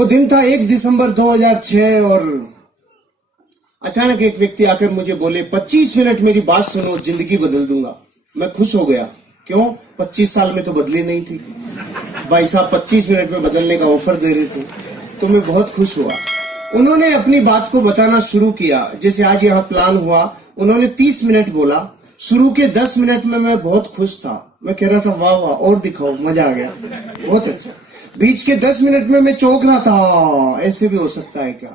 वो दिन था 1 दिसंबर 2006 और अचानक एक व्यक्ति आकर मुझे बोले 25 मिनट मेरी बात सुनो, जिंदगी बदल दूंगा। मैं खुश हो गया। क्यों? 25 साल में तो बदली नहीं थी। भाई साहब 25 मिनट में बदलने का ऑफर दे रहे थे, तो मैं बहुत खुश हुआ। उन्होंने अपनी बात को बताना शुरू किया। जैसे आज यहाँ प्लान हुआ, उन्होंने 30 मिनट बोला। शुरू के 10 मिनट में मैं बहुत खुश था। मैं कह रहा था वाह वाह और दिखाओ, मजा आ गया, बहुत अच्छा। बीच के 10 मिनट में मैं चौंक रहा था, ऐसे भी हो सकता है क्या।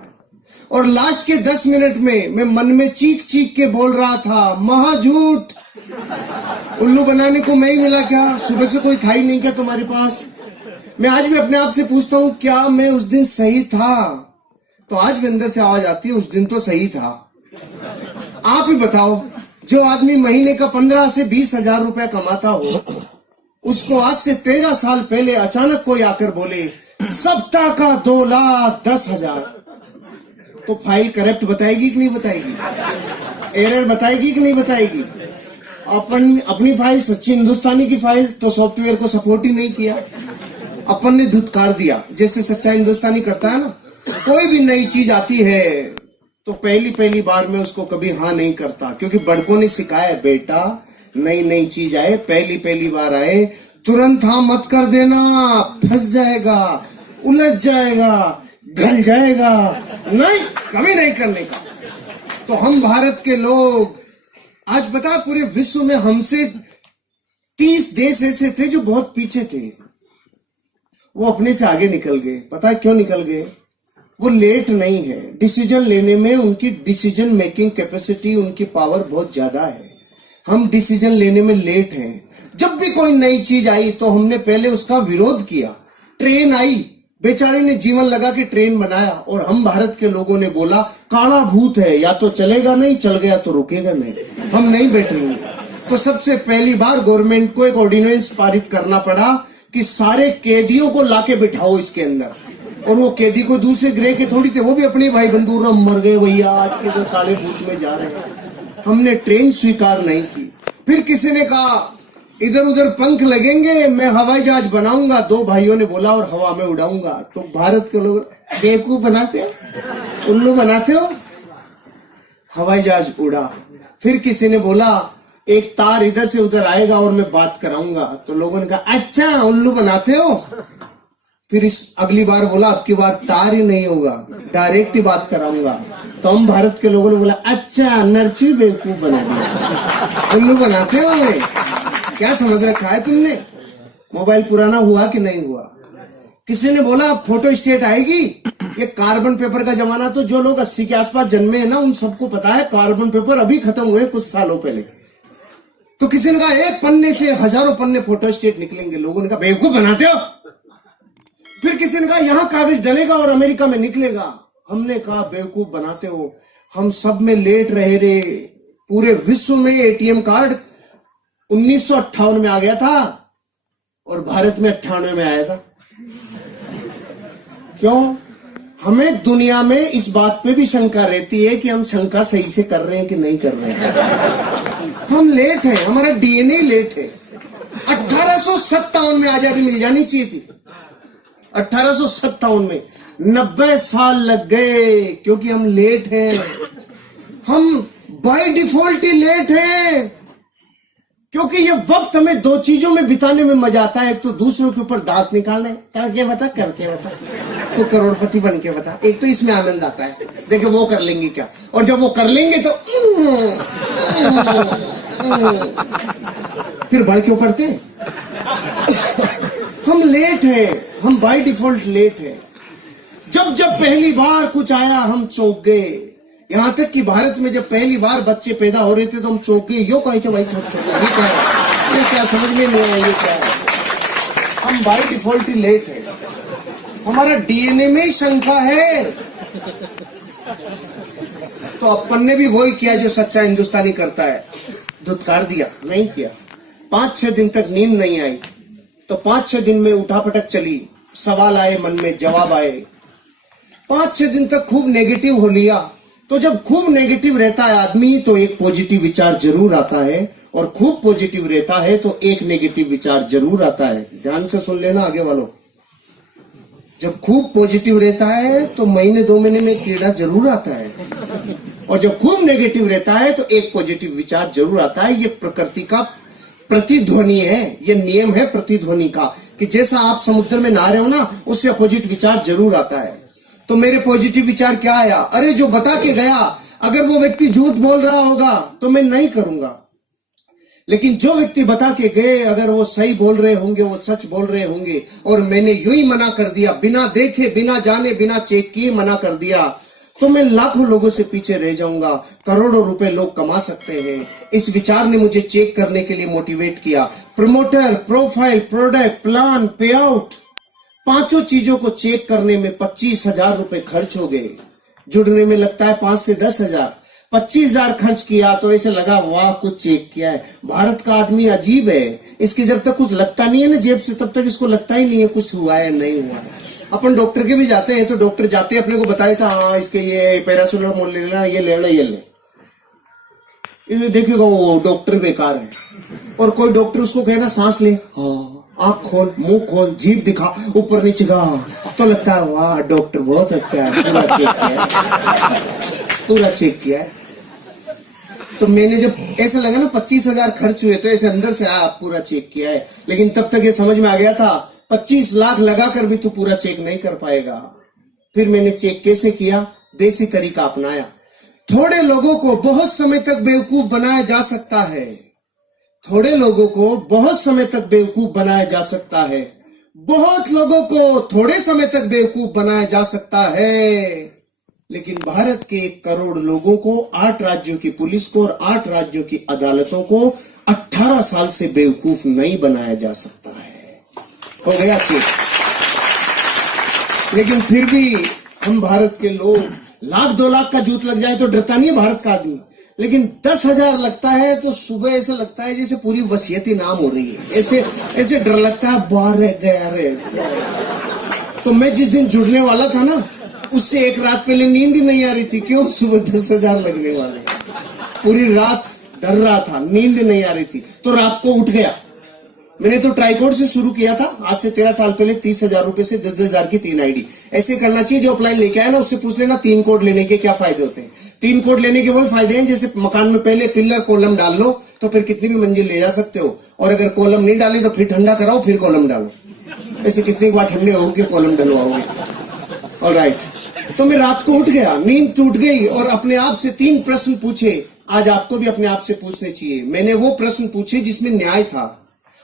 और लास्ट के 10 मिनट में मैं मन में चीख चीख के बोल रहा था महा झूठ, उल्लू बनाने को मैं ही मिला क्या? सुबह से कोई था ही नहीं क्या तुम्हारे पास? मैं आज भी अपने आप से पूछता हूँ क्या मैं उस दिन सही था? तो आज भी अंदर से आवाज आती है उस दिन तो सही था। आप ही बताओ, जो आदमी महीने का 15 से 20 हजार रुपया कमाता हो, उसको आज से 13 साल पहले अचानक कोई आकर बोले सप्ताह का 2,10,000, तो फाइल करेक्ट बताएगी कि नहीं बताएगी? एरर बताएगी कि नहीं बताएगी? अपनी फाइल सच्ची हिंदुस्तानी की फाइल तो सॉफ्टवेयर को सपोर्ट ही नहीं किया, अपन ने धुतकार दिया। जैसे सच्चा हिंदुस्तानी करता है ना, कोई भी नई चीज आती है तो पहली बार में उसको कभी हाँ नहीं करता, क्योंकि बड़कों ने सिखाया है बेटा, नई चीज आए, पहली बार आए, तुरंत हाँ मत कर देना, फंस जाएगा, उलझ जाएगा, घल जाएगा, नहीं कभी नहीं करने का। तो हम भारत के लोग आज बता पूरे विश्व में हमसे 30 देश ऐसे थे जो बहुत पीछे थे, वो अपने से आगे निकल गए। पता है क्यों निकल गए? वो लेट नहीं है, डिसीजन लेने में उनकी डिसीजन मेकिंग कैपेसिटी, उनकी पावर बहुत ज्यादा है। हम डिसीजन लेने में लेट हैं। जब भी कोई नई चीज आई तो हमने पहले उसका विरोध किया। ट्रेन आई, बेचारे ने जीवन लगा के ट्रेन बनाया, और हम भारत के लोगों ने बोला काला भूत है, या तो चलेगा नहीं, चल गया तो रुकेगा नहीं, हम नहीं बैठेंगे। तो सबसे पहली बार गवर्नमेंट को एक ऑर्डिनेंस पारित करना पड़ा कि सारे कैदियों को लाके बिठाओ इसके अंदर। और वो कैदी को दूसरे ग्रह के थोड़ी थे, वो भी अपने भाई बंधुओं मर गए भैया, आज के जो काले भूत में जा रहे हैं। हमने ट्रेन स्वीकार नहीं की। फिर किसी ने कहा इधर उधर पंख लगेंगे, मैं हवाई जहाज बनाऊंगा। 2 भाइयों ने बोला और हवा में उड़ाऊंगा। तो भारत के लोग बेवकूफ बनाते हो, उल्लू बनाते हो, हवाई जहाज उड़ा। फिर किसी ने बोला एक तार इधर से उधर आएगा और मैं बात कराऊंगा। तो लोगों ने कहा अच्छा उल्लू बनाते हो। फिर इस अगली बार बोला अब की बार तार ही नहीं होगा, डायरेक्ट ही बात कराऊंगा। तो हम भारत के लोगों ने बोला अच्छा नरचू बेवकूफ बना दिया, उल्लू बनाते हो हमें, क्या समझ रखा है तुमने? मोबाइल पुराना हुआ कि नहीं हुआ? किसी ने बोला फोटो स्टेट आएगी। ये कार्बन पेपर का जमाना, तो जो लोग 80 के आसपास जन्मे हैं ना, उन सबको पता है कार्बन पेपर अभी खत्म हुए कुछ सालों पहले। तो किसी ने कहा एक पन्ने से हजारों पन्ने फोटो स्टेट निकलेंगे। लोगों ने कहा बेवकूफ बनाते हो। फिर किसी ने कहा यहां कागज डलेगा और अमेरिका में निकलेगा। हमने कहा बेवकूफ बनाते हो, हम सब में लेट रहे रे। पूरे विश्व में एटीएम कार्ड 1958 में आ गया था और भारत में 98 में आया था। क्यों? हमें दुनिया में इस बात पे भी शंका रहती है कि हम शंका सही से कर रहे हैं कि नहीं कर रहे हैं। हम लेट हैं, हमारा डीएनए लेट है। 1857 में आजादी मिल जानी चाहिए थी। 1857 में 90 साल लग गए, क्योंकि हम लेट हैं। हम बाय डिफॉल्ट ही लेट हैं, क्योंकि ये वक्त हमें 2 चीजों में बिताने में मजा आता है। एक तो दूसरों के ऊपर दांत निकालने, करके बता तो करोड़पति बन के बता। एक तो इसमें आनंद आता है, देखो वो कर लेंगे क्या, और जब वो कर लेंगे तो फिर बढ़ के पड़ते। हम लेट हैं, हम बाय डिफॉल्ट लेट हैं। जब पहली बार कुछ आया हम चौंक गए। यहां तक कि भारत में जब पहली बार बच्चे पैदा हो रहे थे तो हम चौंक गए। यो कहे भाई छोटे ये क्या समझ में नहीं आया, ये क्या है? हम बाय डिफॉल्ट ही लेट है, हमारा डीएनए में शंका है। तो अपन ने भी वही किया जो सच्चा हिंदुस्तानी करता है, धुतकार दिया, नहीं किया। 5-6 दिन तक नींद नहीं आई, तो 5-6 दिन में उठापटक चली, सवाल आए मन में, जवाब आए। 5-6 दिन तक खूब नेगेटिव हो लिया। तो जब खूब नेगेटिव रहता है आदमी तो एक पॉजिटिव विचार जरूर आता है, और खूब पॉजिटिव रहता है तो एक नेगेटिव विचार जरूर आता है। ध्यान से सुन लेना आगे वालों। जब खूब पॉजिटिव रहता है तो महीने 2 महीने में कीड़ा जरूर आता है, और जब खूब नेगेटिव रहता है तो एक पॉजिटिव विचार जरूर आता है। ये प्रकृति का प्रतिध्वनि है, ये नियम है प्रतिध्वनि का, कि जैसा आप समुद्र में नहा रहे हो ना, उससे अपोजिट विचार जरूर आता है। तो मेरे पॉजिटिव विचार क्या आया? अरे जो बता के गया, अगर वो व्यक्ति झूठ बोल रहा होगा तो मैं नहीं करूंगा, लेकिन जो व्यक्ति बता के गए अगर वो सही बोल रहे होंगे, वो सच बोल रहे होंगे, और मैंने यूं ही मना कर दिया, बिना देखे, बिना जाने, बिना चेक किए मना कर दिया, तो मैं लाखों लोगों से पीछे रह जाऊंगा। करोड़ों रुपए लोग कमा सकते हैं। इस विचार ने मुझे चेक करने के लिए मोटिवेट किया। प्रमोटर, प्रोफाइल, प्रोडक्ट, प्लान, पे आउट, 5 चीजों को चेक करने में 25,000 रुपए खर्च हो गए। जुड़ने में लगता है 5 से 10,000। 25,000 खर्च किया तो ऐसे लगा वाह कुछ चेक किया है। भारत का आदमी अजीब है, इसके जब तक कुछ लगता नहीं है ना जेब से, तब तक इसको लगता ही नहीं है कुछ हुआ है नहीं हुआ है। अपन डॉक्टर के भी जाते हैं तो डॉक्टर जाते अपने को बताए था, हाँ इसके ये पैरासिटामोल ले लेना, ये लेना, ये ले, ये देखिएगा वो डॉक्टर बेकार है। और कोई डॉक्टर उसको कहना सांस ले, हाँ आंख खोल, मुंह खोल, जीभ दिखा, ऊपर नीचे गा, तो लगता है वाह डॉक्टर बहुत अच्छा है, पूरा चेक किया है, पूरा चेक किया है। तो मैंने जब ऐसा लगा ना 25,000 खर्च हुए तो ऐसे अंदर से पूरा चेक किया है। लेकिन तब तक ये समझ में आ गया था 25 लाख लगाकर भी तू पूरा चेक नहीं कर पाएगा। फिर मैंने चेक कैसे किया? देसी तरीका अपनाया। थोड़े लोगों को बहुत समय तक बेवकूफ बनाया जा सकता है, थोड़े लोगों को बहुत समय तक बेवकूफ बनाया जा सकता है, बहुत लोगों को थोड़े समय तक बेवकूफ बनाया जा सकता है, लेकिन भारत के 1 करोड़ लोगों को, 8 राज्यों की पुलिस को और 8 राज्यों की अदालतों को 18 साल से बेवकूफ नहीं बनाया जा सकता है। हो गया चेक। लेकिन फिर भी हम भारत के लोग, 1,00,000-2 लाख का जूत लग जाए तो डरता नहीं है भारत का आदमी, लेकिन 10,000 लगता है तो सुबह ऐसा लगता है जैसे पूरी वसीयत नाम हो रही है, ऐसे डर लगता है बाहर रह गया रे। तो मैं जिस दिन जुड़ने वाला था ना, उससे 1 रात पहले नींद ही नहीं आ रही थी। क्यों? सुबह 10,000 लगने वाले। पूरी रात डर रहा था, नींद नहीं आ रही थी, तो रात को उठ गया। मैंने तो ट्राइकोड से शुरू किया था आज से 13 साल पहले। 30,000 रुपए से 10,000 की 3 आईडी। ऐसे करना चाहिए। जो अपलाइन लेके आया ना उससे पूछ लेना 3 कोड लेने के क्या फायदे होते हैं। 3 कोड लेने के वही फायदे हैं जैसे मकान में पहले पिलर कॉलम डाल लो तो फिर कितनी भी मंजिल ले जा सकते हो, और अगर कॉलम नहीं डाली तो फिर ठंडा कराओ फिर कॉलम डालो। ऐसे कितनी बार ठंडे होगे कॉलम डलवाओगे। ऑलराइट, तो मैं रात को उठ गया, नींद टूट गई और अपने आप से 3 प्रश्न पूछे। आज आपको भी अपने आप से पूछने चाहिए। मैंने वो प्रश्न पूछे जिसमें न्याय था,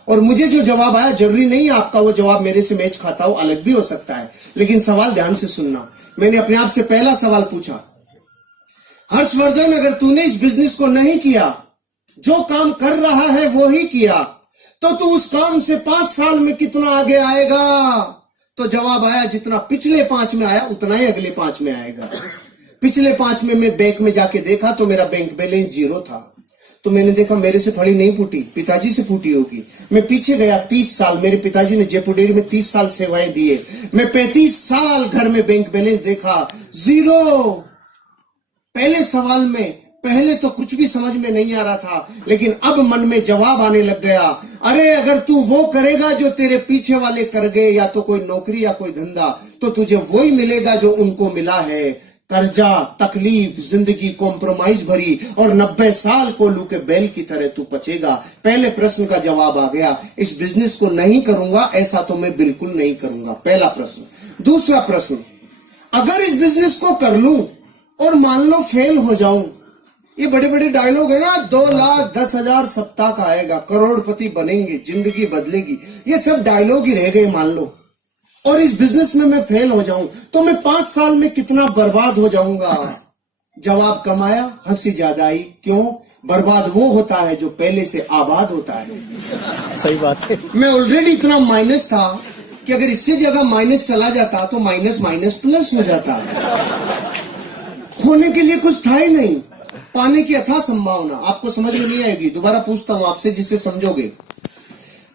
और मुझे जो जवाब आया, जरूरी नहीं आपका वो जवाब मेरे से मैच खाता हो, अलग भी हो सकता है, लेकिन सवाल ध्यान से सुनना। मैंने अपने आप से पहला सवाल पूछा, हर्षवर्धन अगर तूने इस बिजनेस को नहीं किया, जो काम कर रहा है वो ही किया, तो तू उस काम से 5 साल में कितना आगे आएगा? तो जवाब आया जितना पिछले 5 में आया उतना ही अगले 5 में आएगा। पिछले 5 में मैं बैंक में जाके देखा तो मेरा बैंक बैलेंस 0 था। तो मैंने देखा मेरे से फड़ी नहीं फूटी, पिताजी से फूटी होगी। मैं पीछे गया 30 साल, मेरे पिताजी ने जयपुर डेयरी में 30 साल सेवाएं दी है। मैं 35 साल घर में बैंक बैलेंस देखा 0। पहले सवाल में पहले तो कुछ भी समझ में नहीं आ रहा था, लेकिन अब मन में जवाब आने लग गया। अरे अगर तू वो करेगा जो तेरे पीछे वाले कर गए, या तो कोई नौकरी या कोई धंधा, तो तुझे वही मिलेगा जो उनको मिला है। कर्जा, तकलीफ, जिंदगी कॉम्प्रोमाइज भरी, और 90 साल कोल्हू के बैल की तरह तू पचेगा। पहले प्रश्न का जवाब आ गया, इस बिजनेस को नहीं करूंगा, ऐसा तो मैं बिल्कुल नहीं करूंगा। पहला प्रश्न। दूसरा प्रश्न, अगर इस बिजनेस को कर लूं और मान लो फेल हो जाऊं, ये बड़े बड़े डायलॉग है ना, 2,10,000 सप्ताह का आएगा, करोड़पति बनेंगे, जिंदगी बदलेगी, ये सब डायलॉग ही रह गए मान लो, और इस बिजनेस में मैं फेल हो जाऊं तो मैं 5 साल में कितना बर्बाद हो जाऊंगा। जवाब कम आया, हंसी ज्यादा आई। क्यों? बर्बाद वो होता है जो पहले से आबाद होता है। सही बात है। मैं ऑलरेडी इतना माइनस था कि अगर इससे जगह माइनस चला जाता तो माइनस माइनस प्लस हो जाता। खोने के लिए कुछ था ही नहीं, पाने की अथाह संभावना। आपको समझ में नहीं आएगी, दोबारा पूछता हूं आपसे जिससे समझोगे।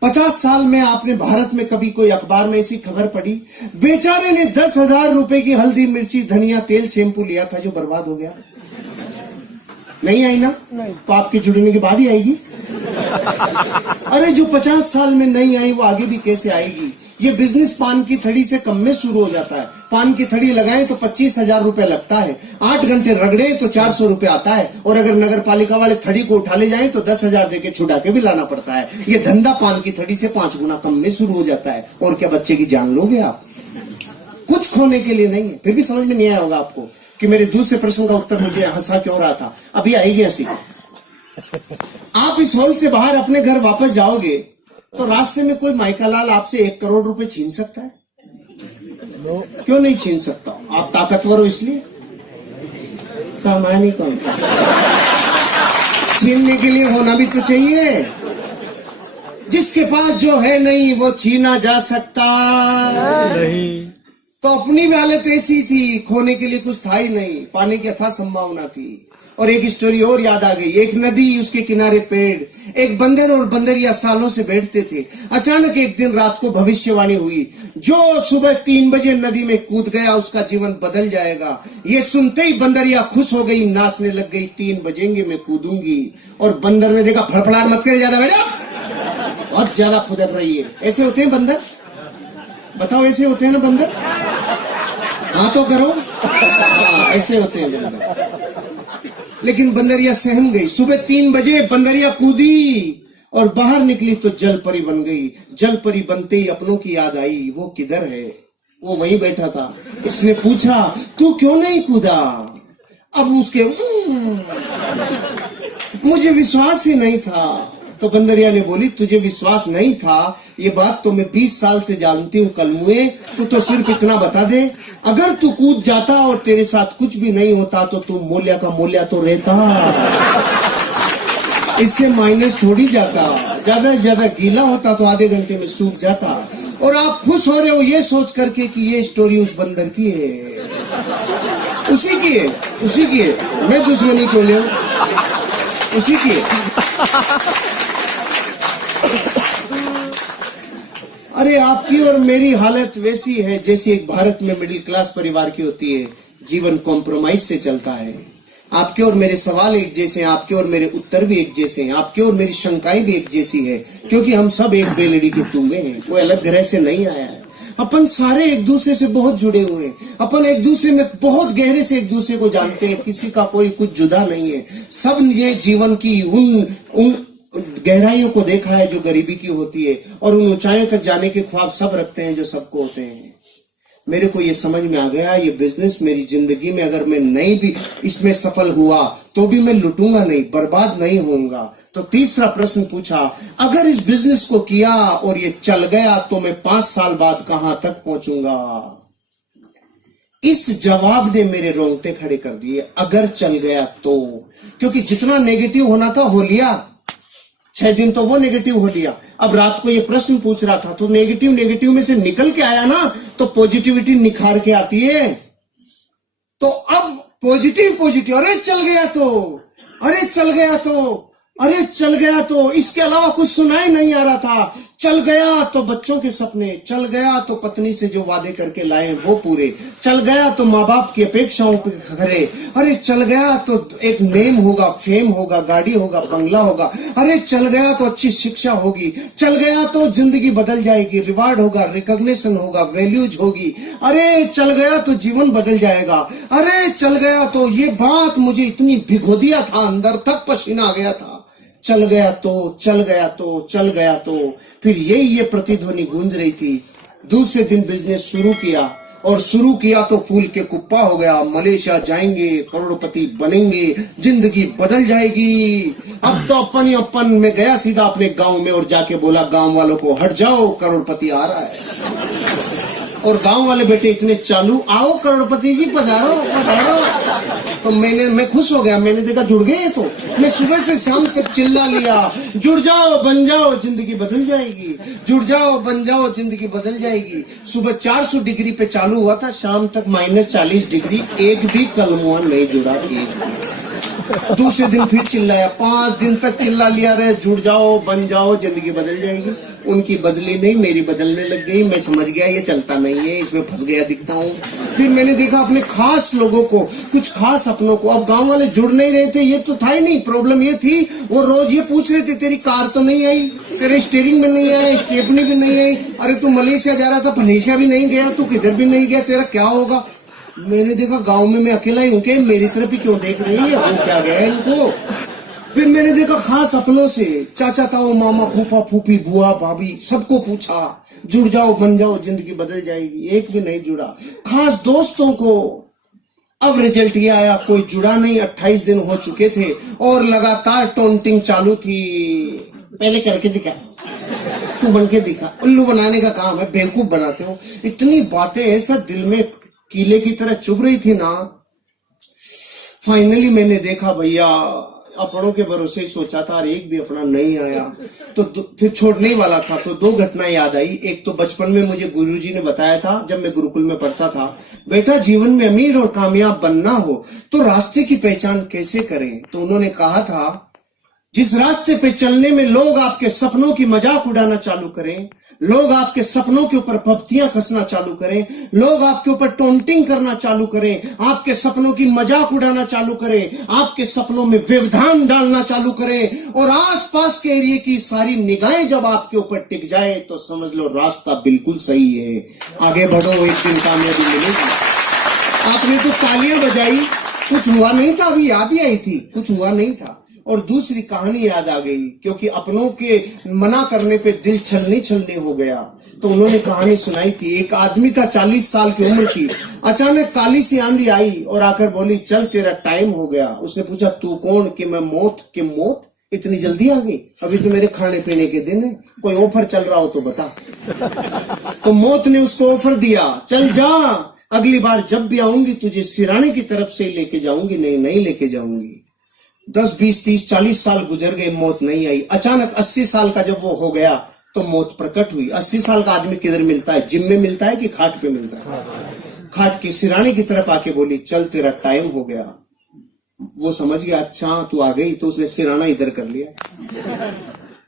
50 साल में आपने भारत में कभी कोई अखबार में ऐसी खबर पढ़ी, बेचारे ने 10,000 रुपए की हल्दी, मिर्ची, धनिया, तेल, शैम्पू लिया था जो बर्बाद हो गया? नहीं आई ना? नहीं। तो आपके जुड़ने के बाद ही आएगी। अरे जो 50 साल में नहीं आई वो आगे भी कैसे आएगी? ये बिजनेस पान की थड़ी से कम में शुरू हो जाता है। पान की थड़ी लगाएं तो 25,000 रुपए लगता है, 8 घंटे रगड़े तो 400 रुपए आता है, और अगर नगर पालिका वाले थड़ी को उठा ले जाएं तो 10,000 देके छुड़ा के भी लाना पड़ता है। ये धंधा पान की थड़ी से 5 गुना कम में शुरू हो जाता है। और क्या बच्चे की जान लोगे आप? कुछ खोने के लिए नहीं है। फिर भी समझ में नहीं आया होगा आपको कि मेरे दूसरे प्रश्न का उत्तर मुझे हंसा क्यों रहा था। अभी आएगी हंसी। आप इस हॉल से बाहर अपने घर वापस जाओगे तो रास्ते में कोई माइकालाल आपसे 1 करोड़ रुपए छीन सकता है? क्यों नहीं छीन सकता? आप ताकतवर हो इसलिए? सामान्य कौन? छीनने के लिए होना भी तो चाहिए। जिसके पास जो है नहीं वो छीना जा सकता नहीं। तो अपनी भी हालत ऐसी थी, खोने के लिए कुछ था ही नहीं, पाने की अथाह संभावना थी। और एक स्टोरी और याद आ गई। एक नदी, उसके किनारे पेड़, एक बंदर और बंदरिया सालों से बैठते थे। अचानक एक दिन रात को भविष्यवाणी हुई, जो सुबह 3 बजे नदी में कूद गया उसका जीवन बदल जाएगा। ये सुनते ही बंदरिया खुश हो गई, नाचने लग गई, 3 बजेंगे मैं कूदूंगी। और बंदर ने देखा, फड़फड़ाहट मत करे ज्यादा बेटा, बहुत ज्यादा फुदक रही है। ऐसे होते हैं बंदर? बताओ, ऐसे होते हैं ना बंदर? हाँ तो करो। ऐसे होते हैं बंदर। लेकिन बंदरिया सहम गई। सुबह 3 बजे बंदरिया कूदी और बाहर निकली तो जल परी बन गई। जल परी बनते ही अपनों की याद आई, वो किधर है? वो वहीं बैठा था। इसने पूछा, तू क्यों नहीं कूदा? अब उसके मुझे विश्वास ही नहीं था। तो बंदरिया ने बोली, तुझे विश्वास नहीं था ये बात तो मैं 20 साल से जानती हूँ कलमुए। तू तो सिर्फ इतना बता दे, अगर तू कूद जाता और तेरे साथ कुछ भी नहीं होता तो तू मूल्य का मूल्य तो रहता, इससे माइनस थोड़ी जाता। ज्यादा से ज्यादा गीला होता तो आधे घंटे में सूख जाता। और आप खुश हो रहे हो ये सोच करके कि ये स्टोरी उस बंदर की है, उसी की है, उसी की है। मैं दुश्मनी क्यों ले, उसी की है। अरे आपकी और मेरी हालत वैसी है जैसी एक भारत में मिडिल क्लास परिवार की होती है। जीवन कॉम्प्रोमाइज से चलता है। आपके और मेरे सवाल एक जैसे हैं, आपके और मेरे उत्तर भी एक जैसे हैं, आपके और मेरी शंकाएं भी एक जैसी है, क्योंकि हम सब एक बेलड़ी के टूंबे हैं। कोई अलग ग्रह से नहीं आया है। अपन सारे एक दूसरे से बहुत जुड़े हुए हैं। अपन एक दूसरे में बहुत गहरे से एक दूसरे को जानते हैं। किसी का कोई कुछ जुदा नहीं है। सब ये जीवन की उन गहराइयों को देखा है जो गरीबी की होती है, और उन ऊंचाइयों तक जाने के ख्वाब सब रखते हैं जो सबको होते हैं। मेरे को ये समझ में आ गया, ये बिजनेस मेरी जिंदगी में अगर मैं नहीं भी इसमें सफल हुआ तो भी मैं लुटूंगा नहीं, बर्बाद नहीं होऊंगा। तो तीसरा प्रश्न पूछा, अगर इस बिजनेस को किया और ये चल गया तो मैं 5 साल बाद कहां तक पहुंचूंगा? इस जवाब ने मेरे रोंगटे खड़े कर दिए। अगर चल गया तो, क्योंकि जितना नेगेटिव होना था हो लिया। 6 दिन तो वो नेगेटिव हो लिया। अब रात को ये प्रश्न पूछ रहा था तो नेगेटिव में से निकल के आया ना, तो पॉजिटिविटी निखार के आती है। तो अब पॉजिटिव, अरे चल गया तो, अरे चल गया तो, अरे चल गया तो, इसके अलावा कुछ सुनाई नहीं आ रहा था। चल गया तो बच्चों के सपने, चल गया तो पत्नी से जो वादे करके लाए वो पूरे, चल गया तो माँ बाप की अपेक्षाओं पे खरे, अरे चल गया तो एक नेम होगा, फेम होगा, गाड़ी होगा, बंगला होगा, अरे चल गया तो अच्छी शिक्षा होगी, चल गया तो जिंदगी बदल जाएगी, रिवार्ड होगा, रिकॉग्निशन होगा, वैल्यूज होगी, अरे चल गया तो जीवन बदल जाएगा, अरे चल गया तो ये बात मुझे इतनी भिगो दिया था, अंदर तक पसीना आ गया था। चल गया तो, चल गया तो, चल गया तो, फिर ये प्रतिध्वनि गूंज रही थी। दूसरे दिन बिजनेस शुरू किया, और शुरू किया तो फूल के कुप्पा हो गया। मलेशिया जाएंगे, करोड़पति बनेंगे, जिंदगी बदल जाएगी। अब तो अपन में गया सीधा अपने गांव में और जाके बोला गांव वालों को, हट जाओ करोड़पति आ रहा है। और गांव वाले बेटे इतने चालू, आओ करोड़पति जी पधारो पधारो। तो मैं खुश हो गया। मैंने देखा जुड़ गए। तो मैं सुबह से शाम तक चिल्ला लिया, जुड़ जाओ बन जाओ जिंदगी बदल जाएगी, जुड़ जाओ बन जाओ जिंदगी बदल जाएगी। सुबह 400 डिग्री पे चालू हुआ था, शाम तक -40 डिग्री, एक भी कलमुआ नहीं जुड़ा। एक दूसरे दिन फिर चिल्लाया, 5 दिन तक चिल्ला लिया रहे, जुड़ जाओ, बन जाओ, जिंदगी बदल जाएगी। उनकी बदली नहीं, मेरी बदलने लग गई। मैं समझ गया ये चलता नहीं है, इसमें फंस गया दिखता हूँ। फिर मैंने देखा अपने खास लोगों को, कुछ खास अपनों को। अब गांव वाले जुड़ नहीं रहे थे, ये तो था ही नहीं। प्रॉब्लम ये थी, वो रोज ये पूछ रहे थे, तेरी कार तो नहीं आई, तेरे स्टीयरिंग में नहीं आया, स्टेपनी भी नहीं आई, अरे तू मलेशिया जा रहा था, मलेशिया भी नहीं गया, तू किधर भी नहीं गया, तेरा क्या होगा। मैंने देखा गांव में मैं अकेला ही हूं के, मेरी तरफ ही क्यों देख रही है, वो क्या गया इनको। फिर मैंने देखा खास अपनों से, चाचा ताऊ, मामा, फूफा फूफी, बुआ भाभी, सबको पूछा, जुड़ जाओ, बन जाओ, जिंदगी बदल जाएगी। एक भी नहीं जुड़ा। खास दोस्तों को, अब रिजल्ट ये आया, कोई जुड़ा नहीं। 28 दिन हो चुके थे और लगातार टोंटिंग चालू थी। पहले करके दिखा, तू बन के दिखा। उल्लू बनाने का काम है, बेवकूफ बनाते हो। इतनी बातें ऐसा दिल में कीले की तरह चुभ रही थी ना। फाइनली मैंने देखा भैया, अपनों के भरोसे ही सोचा था और एक भी अपना नहीं आया, तो फिर छोड़ने ही वाला था। तो 2 घटनाएं याद आई। एक तो बचपन में मुझे गुरुजी ने बताया था, जब मैं गुरुकुल में पढ़ता था, बेटा जीवन में अमीर और कामयाब बनना हो तो रास्ते की पहचान कैसे करें। तो उन्होंने कहा था, जिस रास्ते पे चलने में लोग आपके सपनों की मजाक उड़ाना चालू करें, लोग आपके सपनों के ऊपर पपतियां कसना चालू करें, लोग आपके ऊपर टोंटिंग करना चालू करें, आपके सपनों की मजाक उड़ाना चालू करें, आपके सपनों में व्यवधान डालना चालू करें और आसपास के एरिया की सारी निगाहें जब आपके ऊपर टिक जाए, तो समझ लो रास्ता बिल्कुल सही है, आगे बढ़ो, एक दिन कामयाबी मिलेगी। आपने तो तालियां बजाई, कुछ हुआ नहीं था, अभी याद ही आई थी, कुछ हुआ नहीं था। और दूसरी कहानी याद आ गई, क्योंकि अपनों के मना करने पे दिल छलनी छलनी हो गया। तो उन्होंने कहानी सुनाई थी। एक आदमी था, 40 साल की उम्र थी। अचानक काली सी आंधी आई और आकर बोली, चल तेरा टाइम हो गया। उसने पूछा, तू कौन? कि मैं मौत। कि मौत इतनी जल्दी आ गई? अभी तो मेरे खाने पीने के दिन है, कोई ऑफर चल रहा हो तो बता। तो मौत ने उसको ऑफर दिया, चल जा, अगली बार जब भी आऊंगी तुझे सिराने की तरफ से लेके जाऊंगी, नहीं लेके जाऊंगी। 10, 20, 30, 40 साल गुजर गए, मौत नहीं आई। अचानक 80 साल का जब वो हो गया तो मौत प्रकट हुई। 80 साल का आदमी किधर मिलता है? जिम में मिलता है कि खाट पे मिलता है? खाट की सिराने की तरफ आके बोली, चल तेरा टाइम हो गया। वो समझ गया, अच्छा तू आ गई, तो उसने सिराना इधर कर लिया।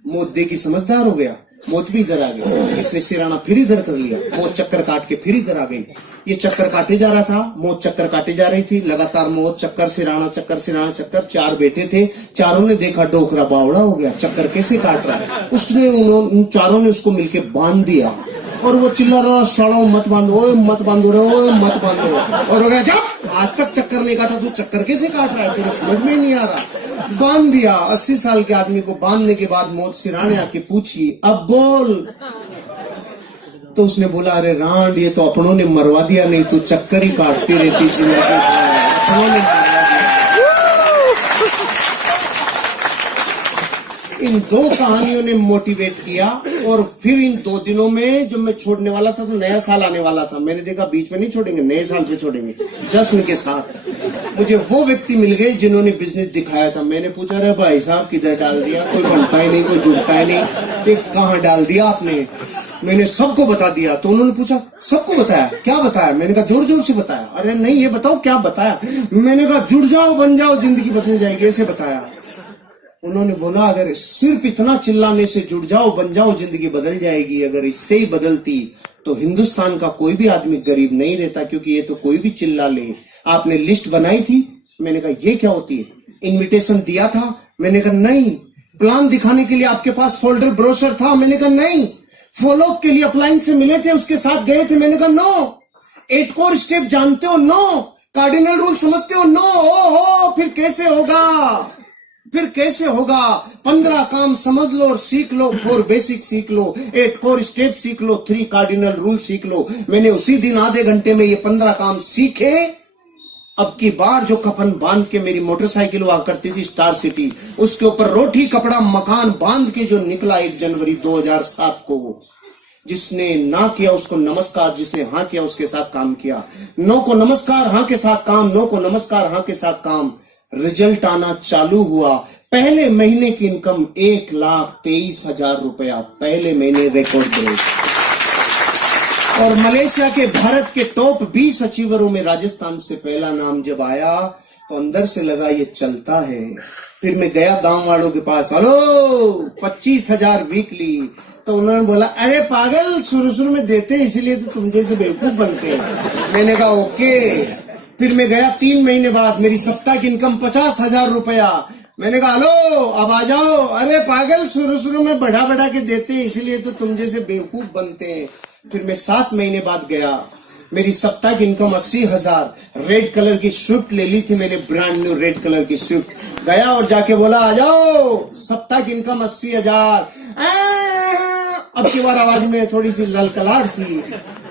मौत देखी, समझदार हो गया, मौत भी इधर आ गई। इसने सिराना फिर इधर कर लिया, मौत चक्कर काट के फिर इधर आ गई। ये चक्कर काटे जा रहा था, मौत चक्कर काटे जा रही थी, लगातार मौत चक्कर सिराना चक्कर सिराना चक्कर। 4 बेटे थे, चारों ने देखा डोकरा बावड़ा हो गया, चक्कर कैसे काट रहा है। उसने उन चारों ने उसको मिलके बांध दिया और वो चिल्ला रहा, सालों मत बांधो, मत बांधो रे, मत बांधो। और हो गया, जब आज तक चक्कर नहीं काटा, तू चक्कर कैसे काट रहा है, तेरे समझ में नहीं आ रहा। बांध दिया। 80 साल के आदमी को बांधने के बाद मौत सिराने आके पूछी, अब बोल। तो उसने बोला, अरे रांड, ये तो अपनों ने मरवा दिया, नहीं तो चक्कर ही काटती रहती जिंदगी। अपनों ने मरवा दिया। इन 2 कहानियों ने मोटिवेट किया। और फिर इन 2 दिनों में जब मैं छोड़ने वाला था तो नया साल आने वाला था, मैंने देखा बीच में नहीं छोड़ेंगे, नए साल से छोड़ेंगे जश्न के साथ। मुझे वो व्यक्ति मिल गए जिन्होंने बिजनेस दिखाया था। मैंने पूछा, अरे भाई साहब किधर डाल दिया, कोई बनता ही नहीं, कोई जुड़ता ही नहीं, कहाँ डाल दिया आपने? मैंने सबको बता दिया। तो उन्होंने पूछा, सबको बताया? क्या बताया? मैंने कहा, जोर जोर से बताया। अरे नहीं, ये बताओ क्या बताया? मैंने कहा, जुड़ जाओ, बन जाओ, जिंदगी बदल जाएगी, ऐसे बताया। उन्होंने बोला, अगर सिर्फ इतना चिल्लाने से जुड़ जाओ, बन जाओ, जिंदगी बदल जाएगी, अगर इससे ही बदलती तो हिंदुस्तान का कोई भी आदमी गरीब नहीं रहता, क्योंकि ये तो कोई भी चिल्ला ले। आपने लिस्ट बनाई थी? मैंने कहा, ये क्या होती है? इनविटेशन दिया था? मैंने कहा नहीं। प्लान दिखाने के लिए आपके पास फोल्डर ब्रोशर था? मैंने कहा नहीं। फॉलोअप के लिए अपलाइन से मिले थे, उसके साथ गए थे? मैंने कहा नो। 8 कोर स्टेप जानते हो? नो। कार्डिनल रूल समझते हो? नो। हो फिर कैसे होगा? फिर कैसे होगा? 15 काम समझ लो और सीख लो। 4 बेसिक सीख लो, 8 कोर स्टेप सीख लो, 3 कार्डिनल रूल सीख लो। मैंने उसी दिन आधे घंटे में ये 15 काम सीखे। अब की बार जो कफन बांध के मेरी मोटरसाइकिल हुआ करती थी स्टार सिटी, उसके ऊपर रोटी कपड़ा मकान बांध के जो निकला 1 जनवरी 2007 को, वो जिसने ना किया उसको नमस्कार, जिसने हाँ किया उसके साथ काम किया। नो को नमस्कार, हाँ के साथ काम, नो को नमस्कार, हाँ के साथ काम। रिजल्ट आना चालू हुआ। पहले महीने की इनकम 1,23,000 रुपया, पहले महीने रिकॉर्ड ब्रेक। और मलेशिया के भारत के टॉप 20 अचीवरों में राजस्थान से पहला नाम जब आया तो अंदर से लगा ये चलता है। फिर मैं गया गांव वालों के पास, हेलो 25,000 वीकली। तो उन्होंने बोला अरे पागल, शुरू शुरू में देते हैं इसीलिए तो तुम जैसे बेवकूफ बनते हैं। मैंने कहा ओके। फिर मैं गया 3 महीने बाद, मेरी सप्ताह की इनकम 50,000 रुपया। मैंने कहा हेलो अब आ जाओ। अरे पागल, शुरू शुरू में बढ़ा बढ़ा के देते हैं इसीलिए तो तुम जैसे बेवकूफ बनते हैं। फिर मैं 7 महीने बाद गया, मेरी सप्ताह की इनकम 80,000। रेड कलर की स्विफ्ट ले ली थी मैंने, ब्रांड न्यू रेड कलर की स्विफ्ट। गया और जाके बोला आ जाओ, सप्ताह की इनकम 80,000। अब की बार आवाज में थोड़ी सी ललकलाहट थी।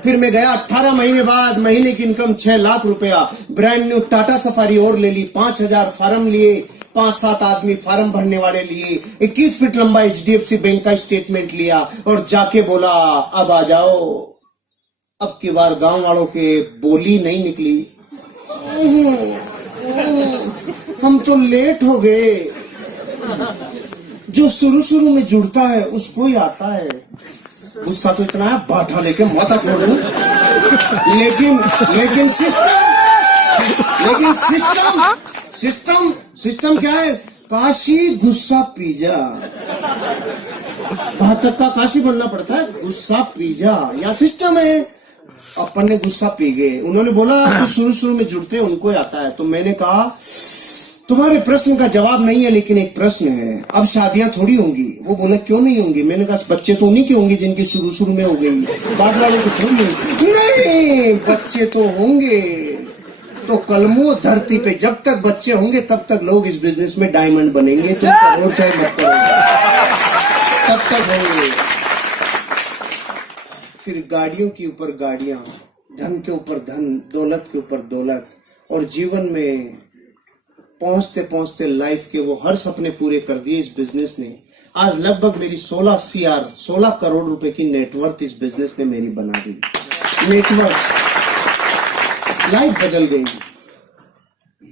फिर मैं गया 18 महीने बाद, महीने की इनकम 6 लाख रुपया। ब्रांड न्यू टाटा सफारी और ले ली, 5,000 फार्म लिए, 5-7 आदमी फार्म भरने वाले लिए, 21 फीट लंबा HDFC बैंक का स्टेटमेंट लिया और जाके बोला अब आ जाओ। अब की बार गांव वालों के बोली नहीं निकली, हम तो लेट हो गए। जो शुरू शुरू में जुड़ता है उसको ही आता है। गुस्सा तो इतना है बाठा लेके माथा फोड़ दूं। लेकिन सिस्टम क्या है? काशी गुस्सा पीजा। घातक का काशी बनना पड़ता है, गुस्सा पीजा या सिस्टम है। अपन ने गुस्सा पी गए। उन्होंने बोला जो शुरू शुरू में जुड़ते हैं उनको ही आता है। तो मैंने कहा तुम्हारे प्रश्न का जवाब नहीं है, लेकिन एक प्रश्न है, अब शादियां थोड़ी होंगी। वो बोले क्यों नहीं होंगी? मैंने कहा बच्चे तो उन्हीं के होंगे जिनकी शुरू शुरू में हो गई, बाद वालों की थोड़ी होंगी। नहीं, बच्चे तो होंगे। तो कलमों धरती पे जब तक बच्चे होंगे तब तक लोग इस बिजनेस में डायमंड बनेंगे। तुम करो चाहे मत करो, तब तक होंगे। फिर गाड़ियों के ऊपर गाड़ियां, धन के ऊपर धन, दौलत के ऊपर दौलत, और जीवन में पहुंचते पहुंचते लाइफ के वो हर सपने पूरे कर दिए इस बिजनेस ने। आज लगभग मेरी 16 करोड़ रुपए की नेटवर्थ इस बिजनेस ने मेरी बना दी। नेटवर्थ, लाइफ बदल गई।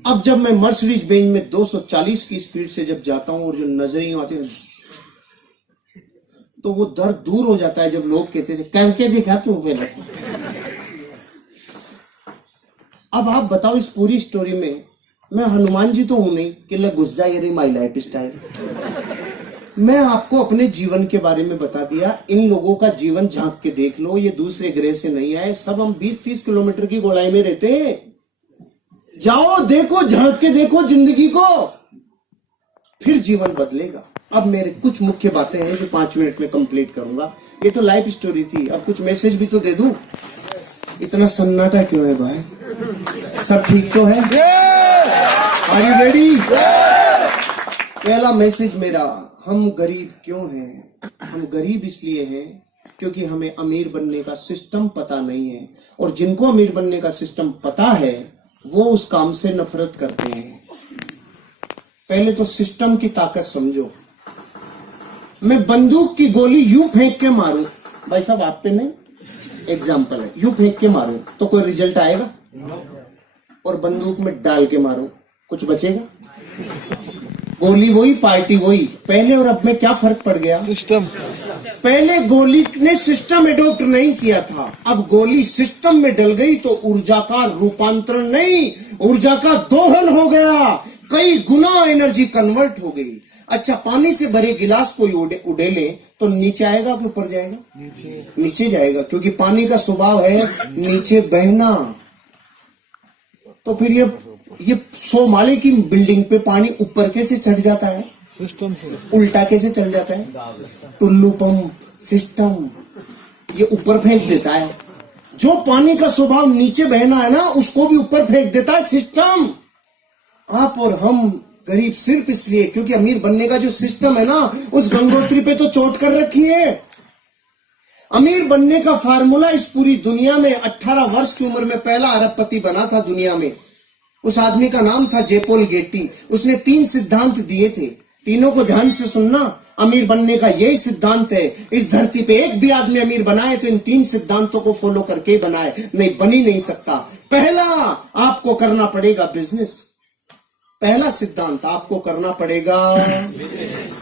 अब जब मैं मर्सिडीज बेंज में 240 की स्पीड से जब जाता हूं और जो नजरें आती हैं तो वो दर्द दूर हो जाता है। जब लोग कहते थे करके दिखा तू पहले। अब आप बताओ इस पूरी स्टोरी में मैं हनुमान जी तो हूं नहीं कि लग घुस जाए रही माई लाइफ स्टाइल। मैं आपको अपने जीवन के बारे में बता दिया। इन लोगों का जीवन झांक के देख लो, ये दूसरे ग्रह से नहीं आए। सब हम 20-30 किलोमीटर की गोलाई में रहते हैं। जाओ देखो, झांक के देखो जिंदगी को, फिर जीवन बदलेगा। अब मेरे कुछ मुख्य बातें हैं जो 5 मिनट में कंप्लीट करूंगा। ये तो लाइफ स्टोरी थी, अब कुछ मैसेज भी तो दे दूं। इतना सन्नाटा क्यों है भाई? सब ठीक तो है? Are you ready? पहला मैसेज मेरा, हम गरीब क्यों हैं? हम गरीब इसलिए हैं क्योंकि हमें अमीर बनने का सिस्टम पता नहीं है, और जिनको अमीर बनने का सिस्टम पता है वो उस काम से नफरत करते हैं। पहले तो सिस्टम की ताकत समझो। मैं बंदूक की गोली यूं फेंक के मारूं, भाई साहब आप पे नहीं, एग्जाम्पल है, यूं फेंक के मारूं तो कोई रिजल्ट आएगा? और बंदूक में डाल के मारूं कुछ बचेगा? गोली वही, पार्टी वही। पहले और अब में क्या फर्क पड़ गया? सिस्टम। पहले गोली ने सिस्टम एडॉप्ट नहीं किया था, अब गोली सिस्टम में डल गई तो ऊर्जा का रूपांतरण नहीं, ऊर्जा का दोहन हो गया। कई गुना एनर्जी कन्वर्ट हो गई। अच्छा, पानी से भरे गिलास कोई उड़ेले तो नीचे आएगा कि ऊपर जाएगा? नीचे जाएगा, क्योंकि पानी का स्वभाव है नीचे बहना। तो फिर ये 100 माले की बिल्डिंग पे पानी ऊपर कैसे चढ़ जाता है? सिस्टम से। उल्टा कैसे चल जाता है? टुल्लू पंप सिस्टम ये ऊपर फेंक देता है। जो पानी का स्वभाव नीचे बहना है ना, उसको भी ऊपर फेंक देता है सिस्टम। आप और हम गरीब सिर्फ इसलिए क्योंकि अमीर बनने का जो सिस्टम है ना, उस गंगोत्री पे तो चोट कर रखी है। अमीर बनने का फार्मूला इस पूरी दुनिया में 18 वर्ष की उम्र में पहला अरबपति बना था दुनिया में। उस आदमी का नाम था जेपोल गेटी। उसने 3 सिद्धांत दिए थे, तीनों को ध्यान से सुनना। अमीर बनने का यही सिद्धांत है। इस धरती पे एक भी आदमी अमीर बनाए तो इन 3 सिद्धांतों को फॉलो करके ही बनाए, नहीं बन ही नहीं सकता। पहला, आपको करना पड़ेगा बिजनेस। पहला सिद्धांत, आपको करना पड़ेगा।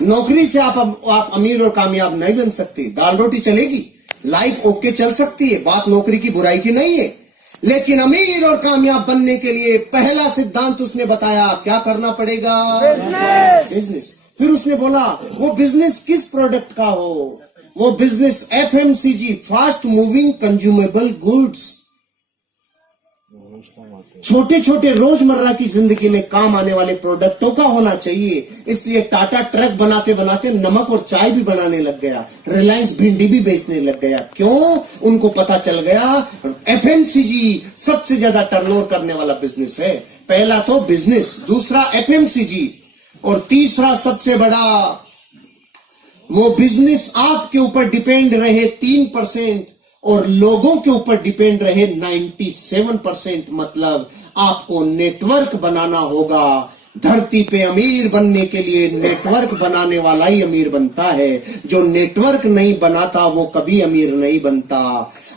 नौकरी से आप अमीर और कामयाब नहीं बन सकते। दाल रोटी चलेगी, लाइफ ओके चल सकती है, बात नौकरी की बुराई की नहीं है, लेकिन अमीर और कामयाब बनने के लिए पहला सिद्धांत उसने बताया, क्या करना पड़ेगा? बिजनेस। फिर उसने बोला वो बिजनेस किस प्रोडक्ट का हो? वो business FMCG, fast moving consumable goods, छोटे छोटे रोजमर्रा की जिंदगी में काम आने वाले प्रोडक्टों का होना चाहिए। इसलिए टाटा ट्रक बनाते बनाते नमक और चाय भी बनाने लग गया, रिलायंस भिंडी भी बेचने लग गया। क्यों? उनको पता चल गया एफएमसीजी सबसे ज्यादा टर्नओवर करने वाला बिजनेस है। पहला तो बिजनेस, दूसरा एफएमसीजी, और तीसरा सबसे बड़ा वो बिजनेस आपके ऊपर डिपेंड रहे 3% और लोगों के ऊपर डिपेंड रहे 97%। मतलब आपको नेटवर्क बनाना होगा। धरती पे अमीर बनने के लिए नेटवर्क बनाने वाला ही अमीर बनता है। जो नेटवर्क नहीं बनाता वो कभी अमीर नहीं बनता।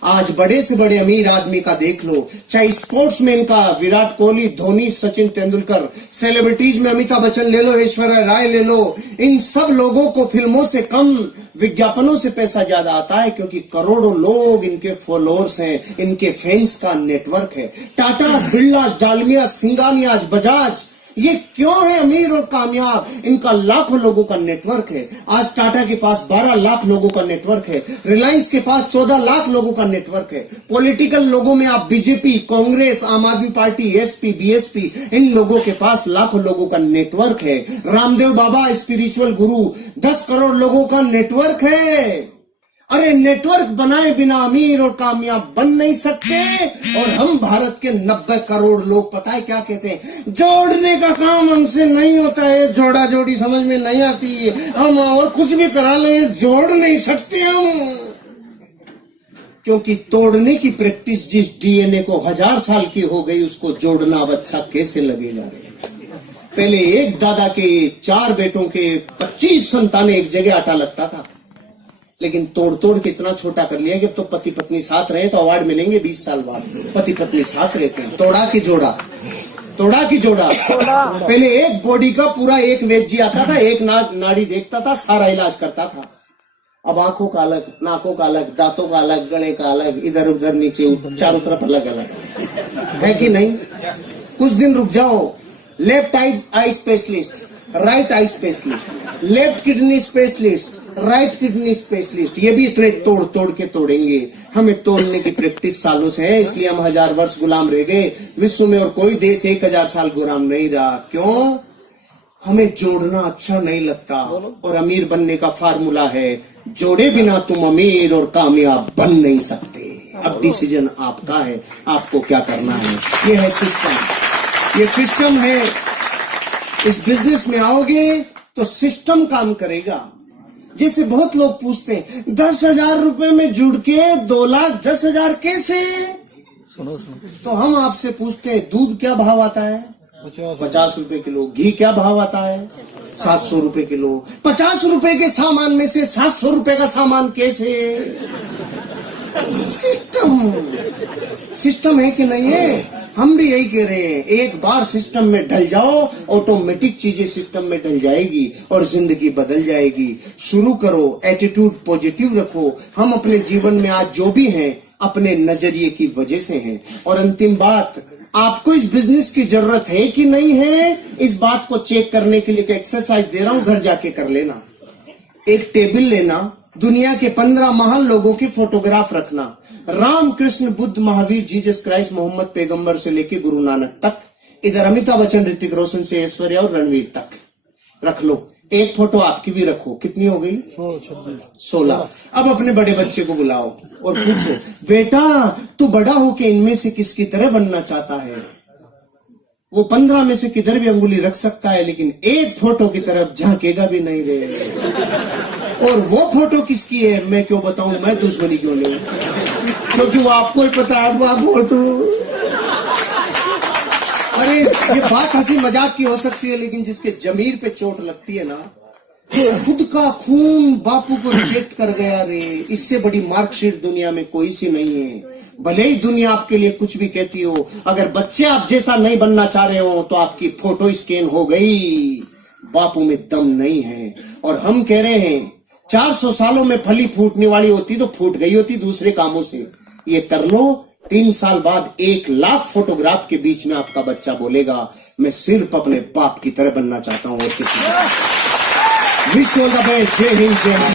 आज बड़े से बड़े अमीर आदमी का देख लो, चाहे स्पोर्ट्समैन का विराट कोहली, धोनी, सचिन तेंदुलकर, सेलिब्रिटीज में अमिताभ बच्चन ले लो, ऐश्वर्या राय ले लो, इन सब लोगों को फिल्मों से कम विज्ञापनों से पैसा ज्यादा आता है, क्योंकि करोड़ों लोग इनके फॉलोअर्स हैं, इनके फैंस का नेटवर्क है। टाटा, बिरला, डालमिया, सिंगानिया, बजाज, ये क्यों है अमीर और कामयाब? इनका लाखों लोगों का नेटवर्क है। आज टाटा के पास 12 लाख लोगों का नेटवर्क है, रिलायंस के पास 14 लाख लोगों का नेटवर्क है। पॉलिटिकल लोगों में आप बीजेपी, कांग्रेस, आम आदमी पार्टी, एसपी, बीएसपी, इन लोगों के पास लाखों लोगों का नेटवर्क है। रामदेव बाबा स्पिरिचुअल गुरु, 10 करोड़ लोगों का नेटवर्क है। अरे नेटवर्क बनाए बिना अमीर और कामयाब बन नहीं सकते। और हम भारत के 90 करोड़ लोग पता है क्या कहते हैं? जोड़ने का काम हमसे नहीं होता है, जोड़ा जोड़ी समझ में नहीं आती है, हम और कुछ भी करा लेंगे, जोड़ नहीं सकते हम। क्योंकि तोड़ने की प्रैक्टिस जिस डीएनए को 1000 साल की हो गई, उसको जोड़ना अब अच्छा कैसे लगेगा? पहले एक दादा के 4 बेटों के 25 संतानें एक जगह आटा लगता था, लेकिन तोड़ तोड़ के इतना छोटा कर लिया कि अब तो पति पत्नी साथ रहे तो अवार्ड मिलेंगे 20 साल बाद। पति पत्नी साथ रहते हैं, तोड़ा की जोड़ा, तोड़ा की जोड़ा। पहले एक बॉडी का पूरा एक वैद्य आता था, एक नाड़ी देखता था, सारा इलाज करता था। अब आंखों का अलग, नाकों का अलग, दांतों का अलग, गले का अलग, इधर उधर नीचे चारों तरफ अलग अलग है कि नहीं? कुछ दिन रुक जाओ। Left eye specialist, right eye specialist, left kidney specialist, right kidney specialist, ये भी इतने तोड़ तोड़ के तोड़ेंगे। हमें तोड़ने की प्रैक्टिस सालों से है, इसलिए हम 1000 वर्ष गुलाम रह गए। विश्व में और कोई देश 1000 साल गुलाम नहीं रहा। क्यों? हमें जोड़ना अच्छा नहीं लगता। और अमीर बनने का फार्मूला है, जोड़े बिना तुम अमीर और कामयाब बन नहीं सकते। अब डिसीजन आपका है, आपको क्या करना है। ये है सिस्टम, ये सिस्टम है। इस बिजनेस में आओगे तो सिस्टम काम करेगा। जैसे बहुत लोग पूछते हैं 10,000 रुपए में जुड़ के 2,10,000 कैसे? सुनो तो हम आपसे पूछते हैं दूध क्या भाव आता है? 50 रुपए किलो। घी क्या भाव आता है? 700 रुपए किलो। 50 रुपए के सामान में से 700 रुपए का सामान कैसे? सिस्टम है कि नहीं है? हम भी यही कह रहे हैं, एक बार सिस्टम में ढल जाओ, ऑटोमेटिक चीजें सिस्टम में ढल जाएगी और जिंदगी बदल जाएगी। शुरू करो, एटीट्यूड पॉजिटिव रखो। हम अपने जीवन में आज जो भी हैं अपने नजरिए की वजह से हैं। और अंतिम बात, आपको इस बिजनेस की जरूरत है कि नहीं है, इस बात को चेक करने के लिए एक एक्सरसाइज दे रहा हूं, घर जाके कर लेना। एक टेबल लेना, दुनिया के 15 महान लोगों की फोटोग्राफ रखना, राम, कृष्ण, बुद्ध, महावीर, जीसस क्राइस्ट, मोहम्मद पैगंबर से लेके गुरु नानक तक, इधर अमिताभ बच्चन, ऋतिक रोशन से ऐश्वर्या और रणवीर तक रख लो। एक फोटो आपकी भी रखो। कितनी हो गई? 16। अब अपने बड़े बच्चे को बुलाओ और पूछो, बेटा तू बड़ा होके इनमें से किसकी तरह बनना चाहता है? वो 15 में से किधर भी अंगुली रख सकता है, लेकिन एक फोटो की तरफ झांकेगा भी नहीं रे। और वो फोटो किसकी है मैं क्यों बताऊं, मैं दुश्मनी क्यों लूं? क्योंकि वो आपको ही पता है वो फोटो। अरे ये बात हंसी मजाक की हो सकती है, लेकिन जिसके जमीर पे चोट लगती है ना, खुद का खून बापू को रिजेक्ट कर गया रे, इससे बड़ी मार्कशीट दुनिया में कोई सी नहीं है। भले ही दुनिया आपके लिए कुछ भी कहती हो, अगर बच्चे आप जैसा नहीं बनना चाह रहे हो तो आपकी फोटो स्कैन हो गई। बापू में दम नहीं है। और हम कह रहे हैं 400 सालों में फली फूटने वाली होती तो फूट गई होती दूसरे कामों से। ये कर लो, 3 साल बाद 1 लाख फोटोग्राफ के बीच में आपका बच्चा बोलेगा मैं सिर्फ अपने बाप की तरह बनना चाहता हूं और किसी विश ऑल द बेस्ट। जय हिंद जय भारत।